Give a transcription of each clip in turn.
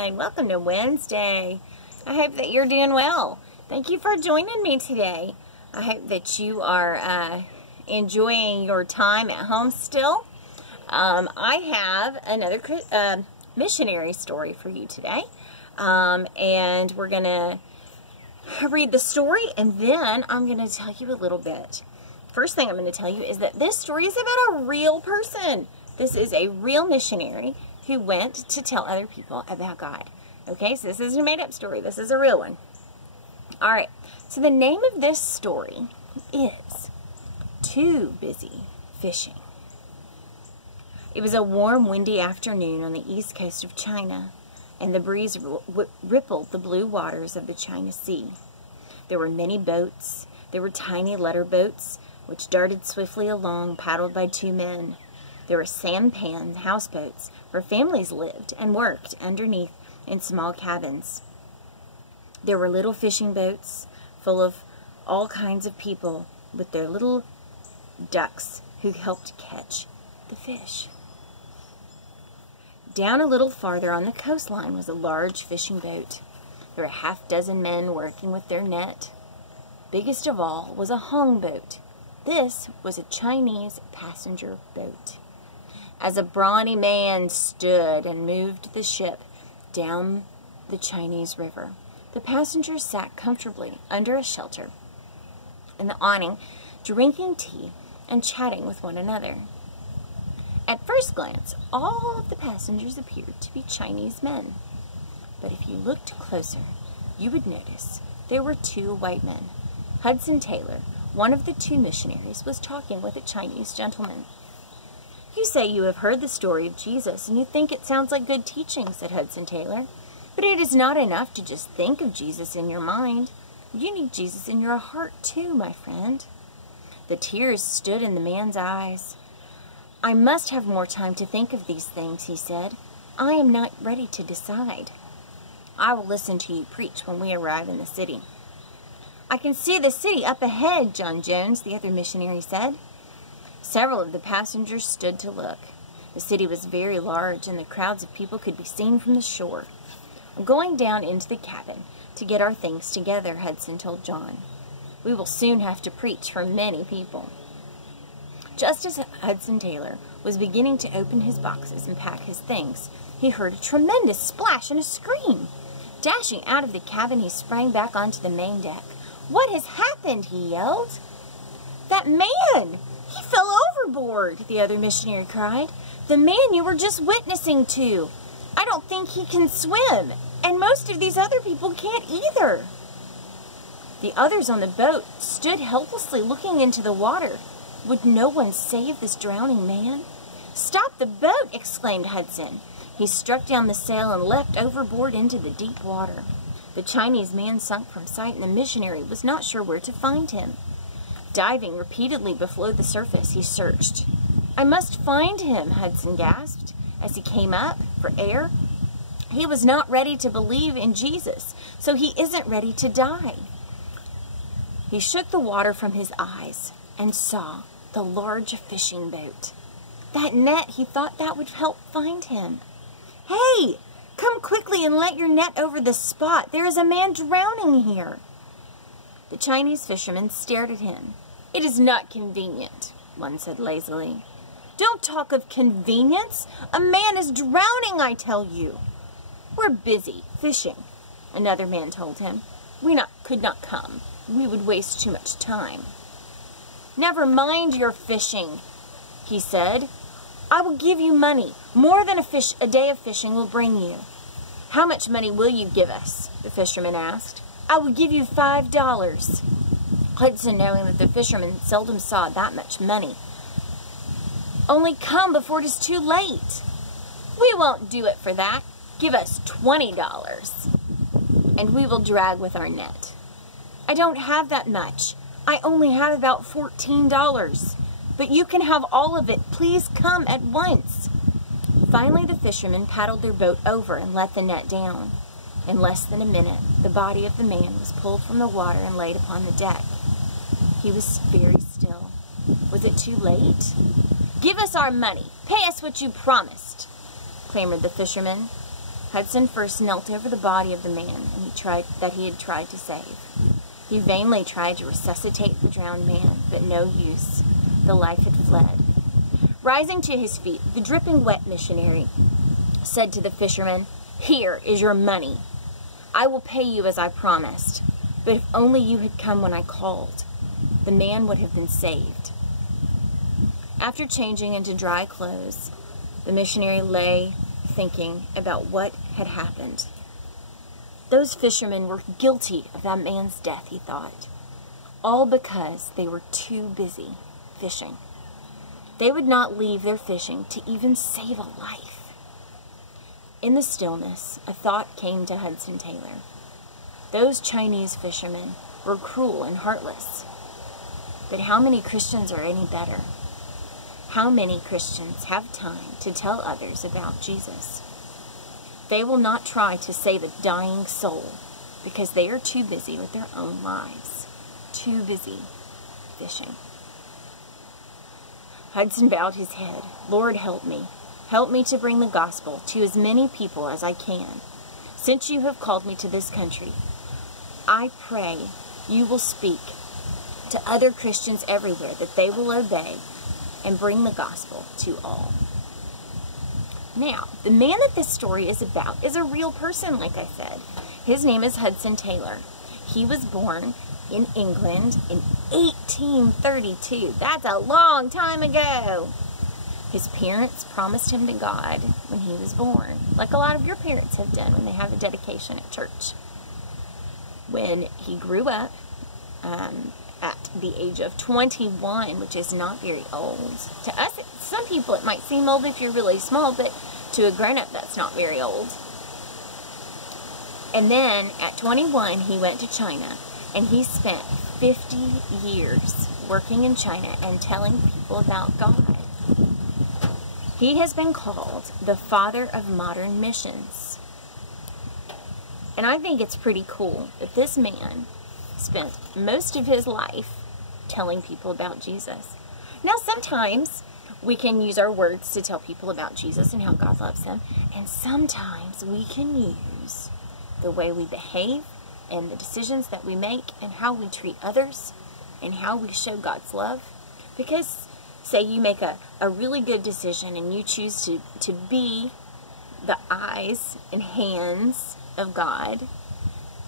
everyone. Welcome to Wednesday. I hope that you're doing well. Thank you for joining me today. I hope that you are enjoying your time at home still. I have another missionary story for you today. And we're going to read the story, and then I'm going to tell you a little bit. First thing I'm going to tell you is that this story is about a real person. This is a real missionary who went to tell other people about God. Okay, so this isn't a made-up story. This is a real one. All right, so the name of this story is Too Busy Fishing. It was a warm, windy afternoon on the east coast of China, and the breeze rippled the blue waters of the China Sea. There were many boats. There were tiny letter boats, which darted swiftly along, paddled by two men. There were sampan houseboats, where families lived and worked underneath in small cabins. There were little fishing boats full of all kinds of people with their little ducks who helped catch the fish. Down a little farther on the coastline was a large fishing boat. There were a half-dozen men working with their net. Biggest of all was a hong boat. This was a Chinese passenger boat. As a brawny man stood and moved the ship down the Chinese river, the passengers sat comfortably under a shelter in the awning, drinking tea and chatting with one another. At first glance, all of the passengers appeared to be Chinese men. But if you looked closer, you would notice there were two white men. Hudson Taylor, one of the two missionaries, was talking with a Chinese gentleman. "You say you have heard the story of Jesus, and you think it sounds like good teaching," said Hudson Taylor. "But it is not enough to just think of Jesus in your mind. You need Jesus in your heart too, my friend." The tears stood in the man's eyes. "I must have more time to think of these things," he said. "I am not ready to decide. I will listen to you preach when we arrive in the city." "I can see the city up ahead, John Jones," the other missionary said. Several of the passengers stood to look. The city was very large, and the crowds of people could be seen from the shore. "I'm going down into the cabin to get our things together," Hudson told John. "We will soon have to preach for many people." Just as Hudson Taylor was beginning to open his boxes and pack his things, he heard a tremendous splash and a scream. Dashing out of the cabin, he sprang back onto the main deck. "What has happened?" he yelled. "That man! He fell overboard!" the other missionary cried. "The man you were just witnessing to. I don't think he can swim, and most of these other people can't either." The others on the boat stood helplessly looking into the water. Would no one save this drowning man? "Stop the boat!" exclaimed Hudson. He struck down the sail and leapt overboard into the deep water. The Chinese man sunk from sight, and the missionary was not sure where to find him. Diving repeatedly below the surface, he searched. "I must find him," Hudson gasped as he came up for air. "He was not ready to believe in Jesus, so he isn't ready to die." He shook the water from his eyes and saw the large fishing boat. That net, he thought that would help find him. "Hey, come quickly and let your net over the spot. There is a man drowning here." The Chinese fishermen stared at him. "It is not convenient," one said lazily. "Don't talk of convenience. A man is drowning, I tell you." "We're busy fishing," another man told him. "We could not come. We would waste too much time." "Never mind your fishing," he said. "I will give you money. More than a day of fishing will bring you." "How much money will you give us?" the fisherman asked. "I will give you $5. Hudson, knowing that the fisherman seldom saw that much money. "Only come before it is too late." "We won't do it for that. Give us $20, and we will drag with our net." "I don't have that much. I only have about $14. But you can have all of it. Please come at once." Finally, the fishermen paddled their boat over and let the net down. In less than a minute, the body of the man was pulled from the water and laid upon the deck. He was very still. Was it too late? "Give us our money. Pay us what you promised," clamored the fisherman. Hudson first knelt over the body of the man that he had tried to save. He vainly tried to resuscitate the drowned man, but no use. The life had fled. Rising to his feet, the dripping wet missionary said to the fisherman, "Here is your money. I will pay you as I promised, but if only you had come when I called, the man would have been saved." After changing into dry clothes, the missionary lay thinking about what had happened. Those fishermen were guilty of that man's death, he thought, all because they were too busy fishing. They would not leave their fishing to even save a life. In the stillness, a thought came to Hudson Taylor. Those Chinese fishermen were cruel and heartless. But how many Christians are any better? How many Christians have time to tell others about Jesus? They will not try to save a dying soul because they are too busy with their own lives, too busy fishing. Hudson bowed his head. "Lord, help me. Help me to bring the gospel to as many people as I can. Since you have called me to this country, I pray you will speak to other Christians everywhere that they will obey and bring the gospel to all." Now, the man that this story is about is a real person, like I said. His name is Hudson Taylor. He was born in England in 1832. That's a long time ago. His parents promised him to God when he was born, like a lot of your parents have done when they have a dedication at church. When he grew up, at the age of 21, which is not very old. To us, some people, it might seem old if you're really small, but to a grown-up, that's not very old. And then, at 21, he went to China, and he spent 50 years working in China and telling people about God. He has been called the father of modern missions. And I think it's pretty cool that this man spent most of his life telling people about Jesus. Now, sometimes we can use our words to tell people about Jesus and how God loves them, and sometimes we can use the way we behave and the decisions that we make and how we treat others and how we show God's love. Because, say you make a really good decision and you choose to be the eyes and hands of God,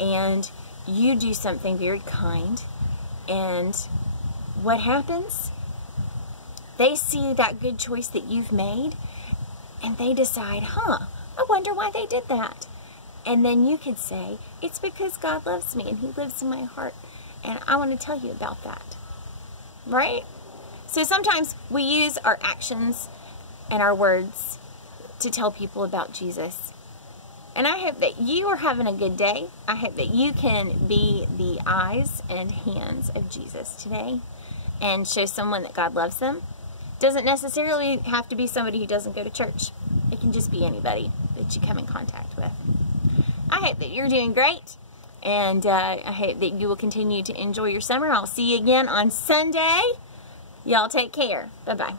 and you do something very kind, and what happens? They see that good choice that you've made, and they decide, I wonder why they did that. And then you could say, it's because God loves me, and He lives in my heart, and I want to tell you about that. Right? So sometimes we use our actions and our words to tell people about Jesus. And I hope that you are having a good day. I hope that you can be the eyes and hands of Jesus today and show someone that God loves them. Doesn't necessarily have to be somebody who doesn't go to church. It can just be anybody that you come in contact with. I hope that you're doing great, and I hope that you will continue to enjoy your summer. I'll see you again on Sunday. Y'all take care. Bye-bye.